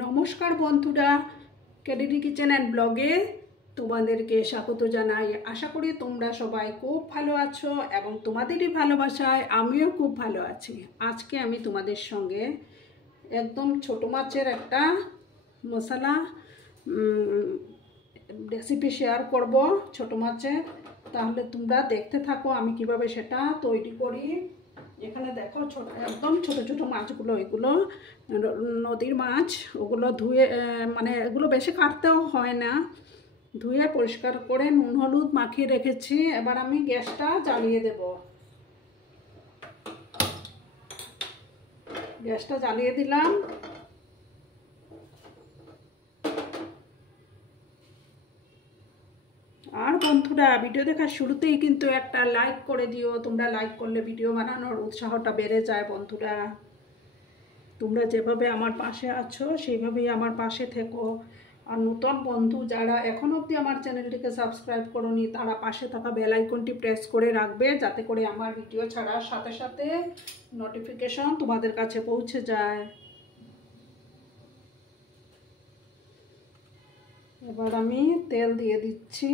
নমস্কার বন্ধুরা, KDD kitchen and ব্লগে তোমাদেরকে স্বাগত জানাই। আশা করি তোমরা সবাই খুব ভালো আছো এবং তোমাদেরই ভালোবাসায় আমিও খুব ভালো আছি। আজকে আমি তোমাদের সঙ্গে একদম ছোট মাছের একটা মশলা রেসিপি শেয়ার করব ছোট মাছের। তাহলে তোমরা দেখতে থাকো আমি কিভাবে সেটা তৈরি করি। এখানে দেখো একদম ছোট ছোট মাছগুলো, এগুলো নদীর মাছ। ওগুলো ধুয়ে মানে এগুলো বেশি কাটতেও হয় না, ধুয়ে পরিষ্কার করে নুন হলুদ মাখিয়ে রেখেছি। এবার আমি গ্যাসটা জ্বালিয়ে দেব। গ্যাসটা জ্বালিয়ে দিলাম। আর বন্ধুরা, ভিডিও দেখার শুরুতেই কিন্তু একটা লাইক করে দিও। তোমরা লাইক করলে ভিডিও বানানোর উৎসাহটা বেড়ে যায়। বন্ধুরা, তোমরা যেভাবে আমার পাশে আছো সেইভাবেই আমার পাশে থেকো। আর নতুন বন্ধু যারা এখনো অবধি আমার চ্যানেলটিকে সাবস্ক্রাইব করোনি, তারা পাশে থাকা বেল আইকনটি প্রেস করে রাখবে, যাতে করে আমার ভিডিও ছাড়ার সাথে সাথে নোটিফিকেশন তোমাদের কাছে পৌঁছে যায়। এবার আমি তেল দিয়ে দিচ্ছি।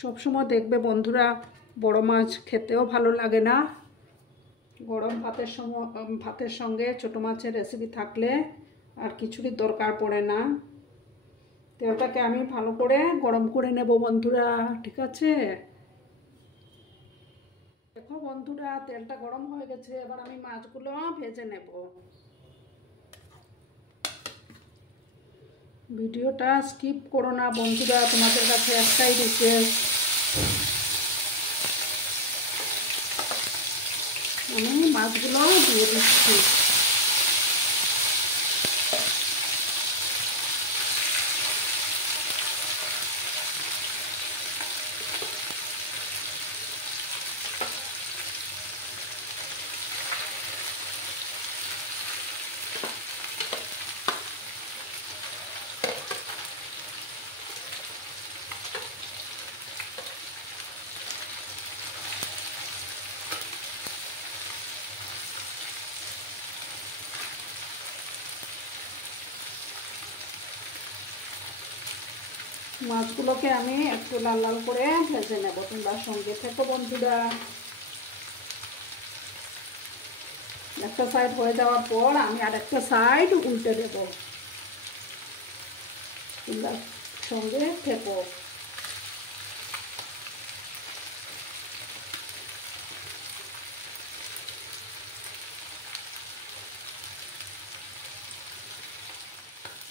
সবসময় দেখবে বন্ধুরা, বড় মাছ খেতেও ভালো লাগে না। গরম ভাতের সঙ্গে ছোটো মাছের রেসিপি থাকলে আর কিছুরই দরকার পড়ে না। তেলটাকে আমি ভালো করে গরম করে নেব বন্ধুরা, ঠিক আছে? দেখো বন্ধুরা, তেলটা গরম হয়ে গেছে। এবার আমি মাছগুলো ভেজে নেব। ভিডিওটা স্কিপ করো না বন্ধুরা, তোমাদের কাছে একটাই রিকোয়েস্ট। আমি মাছগুলো দিয়ে দিচ্ছি। মাছগুলোকে আমি একটু লাল লাল করে ভেজে নেব। তোমরা সঙ্গে থেকো বন্ধুরা। একটা সাইড হয়ে যাওয়ার পর আমি আরেকটা সাইড উল্টে দেব। তোমরা সঙ্গে থেকো।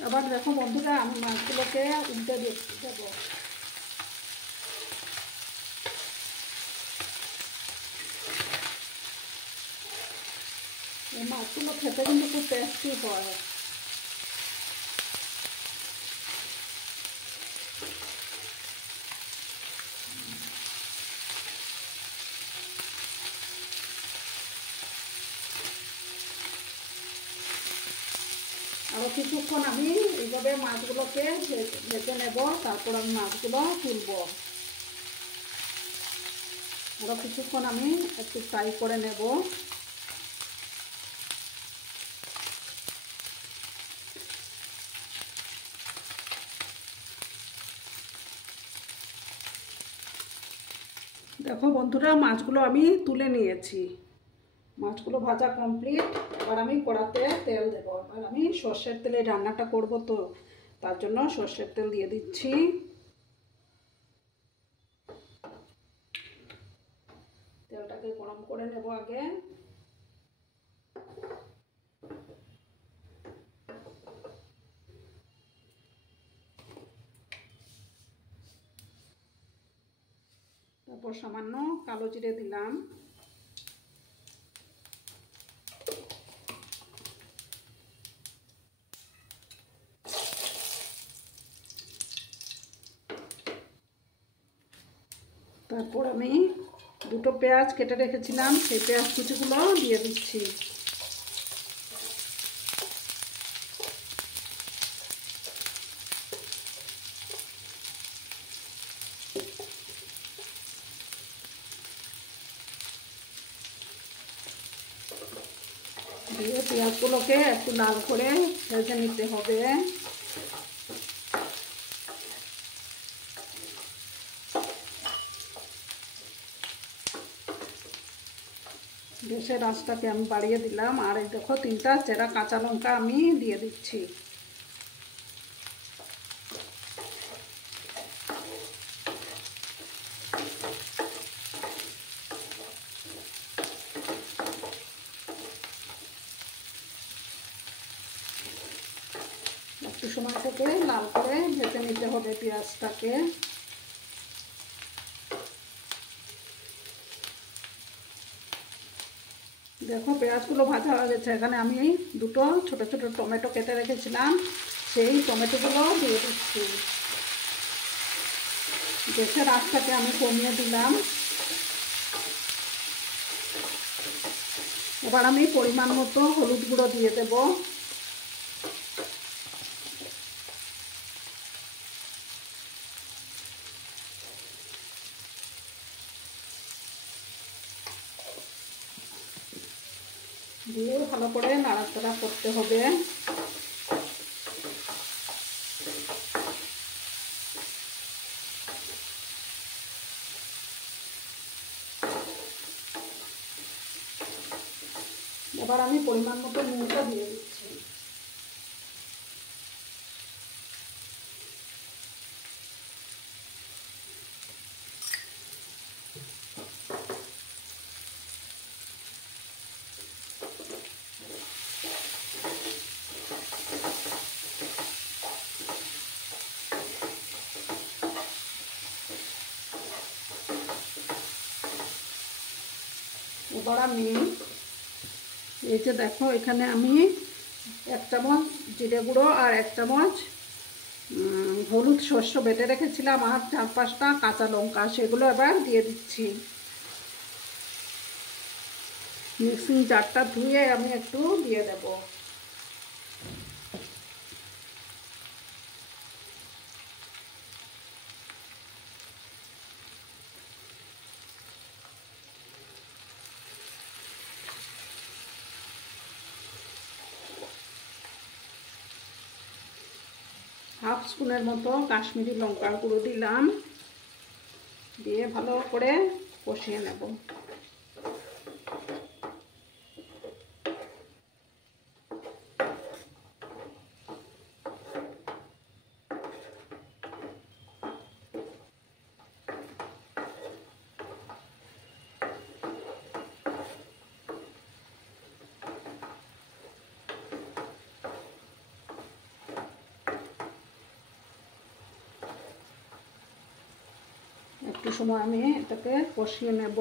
আবার দেখো বন্ধুরা, আমি মাছগুলোকে উল্টে দেব। এই মাছগুলো খেতে কিন্তু খুব টেস্টি হয়। আরও কিছুক্ষণ আমি এইভাবে মাছগুলোকে ভেজে নেব, তারপর আমি মাছগুলো তুলব। আরও কিছুক্ষণ আমি একটু ফ্রাই করে নেব। দেখো বন্ধুরা, মাছগুলো আমি তুলে নিয়েছি। মাছগুলো ভাজা কমপ্লিট। এবার আমি কড়াতে তেল দেব। এবার আমি সর্ষের তেলে রান্নাটা করব, তো তার জন্য সর্ষের তেল দিয়ে দিচ্ছি। তেলটাকে গরম করে নেব আগে। তারপর সামান্য কালো জিরে দিলাম। তারপর আমি দুটো পেঁয়াজ কেটে রেখেছিলাম, সেই পেঁয়াজ কুচিগুলো দিয়ে দিচ্ছি। দিয়ে পেঁয়াজগুলোকে একটু লাল করে ভেজে নিতে হবে। গ্যাসের আঁচটাকে আমি বাড়িয়ে দিলাম। আর এই দেখো 3টা চেরা কাঁচা লঙ্কা আমি দিয়ে দিচ্ছি। একটু সময় থেকে লাল করে ভেজে নিতে হবে পেঁয়াজটাকে। দেখো পেঁয়াজগুলো ভাজা হয়ে গেছে। এখানে আমি 2টো ছোট ছোট টমেটো কেটে রেখেছিলাম, সেই টমেটোগুলো দিয়ে দিচ্ছি। গ্যাসের আঁচটাকে আমি কমিয়ে দিলাম। এবার আমি পরিমাণ মতো হলুদ গুঁড়ো দিয়ে দেব। দিয়ে ভালো করে নাড়াচাড়া করতে হবে। এবার আমি পরিমাণ মতো নুনটা দিয়ে দিচ্ছি। এবার আমি এই যে দেখো এখানে আমি 1 চামচ জিরে গুঁড়ো আর 1 চামচ হলুদ শস্য বেটে রেখেছিলাম, আর 4-5টা কাঁচা লঙ্কা, সেগুলো এবার দিয়ে দিচ্ছি। মিক্সিং জারটা ধুয়ে আমি একটু দিয়ে দেব। হাফ স্পুনের মতো কাশ্মীরি লঙ্কার গুঁড়ো দিলাম, দিয়ে ভালো করে কষিয়ে নেব। একটু সময় আমি এটাকে কষিয়ে নেব।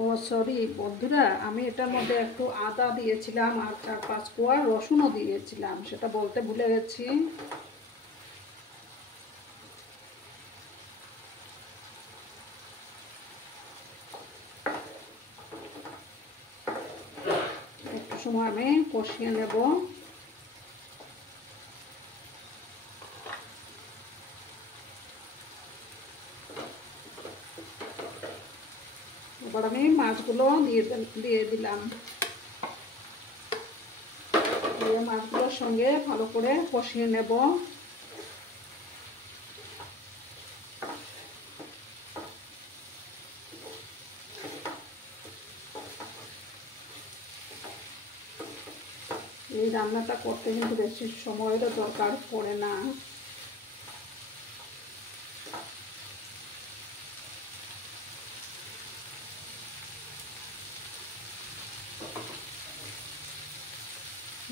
ও সরি বন্ধুরা, আমি এটার মধ্যে একটু আদা দিয়েছিলাম আর 4-5 কোয়া রসুনও দিয়েছিলাম, সেটা বলতে ভুলে গেছি। একটু সময় আমি কষিয়ে নেব। এবার আমি মাছগুলো দিয়ে দিলাম, দিয়ে মাছগুলোর সঙ্গে ভালো করে কষিয়ে নেব। এই রান্নাটা করতে কিন্তু বেশি সময়েরও দরকার পড়ে না।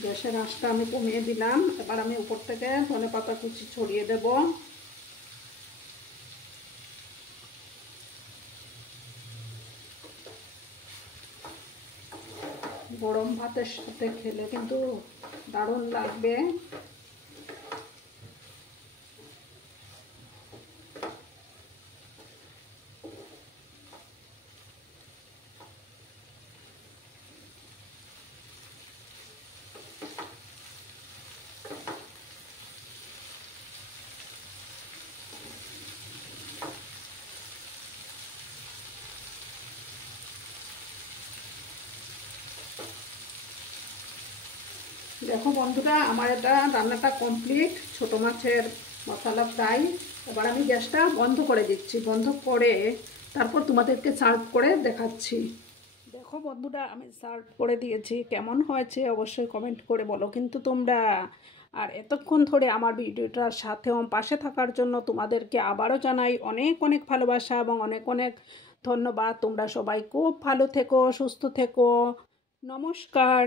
গ্যাসের আঁচটা আমি কমিয়ে দিলাম। এবার আমি উপর থেকে ধনেপাতা কুচি ছড়িয়ে দেব। গরম ভাতের সাথে খেলে কিন্তু দারুণ লাগবে। দেখো বন্ধুরা, আমার এটা রান্নাটা কমপ্লিট, ছোটো মাছের মশলা ফ্রাই। এবার আমি গ্যাসটা বন্ধ করে দিচ্ছি, বন্ধ করে তারপর তোমাদেরকে সার্ভ করে দেখাচ্ছি। দেখো বন্ধুরা, আমি সার্ভ করে দিয়েছি, কেমন হয়েছে অবশ্যই কমেন্ট করে বলো কিন্তু তোমরা। আর এতক্ষণ ধরে আমার ভিডিওটার সাথে পাশে থাকার জন্য তোমাদেরকে আবারও জানাই অনেক অনেক ভালোবাসা এবং অনেক অনেক ধন্যবাদ। তোমরা সবাই খুব ভালো থেকো, সুস্থ থেকো। নমস্কার।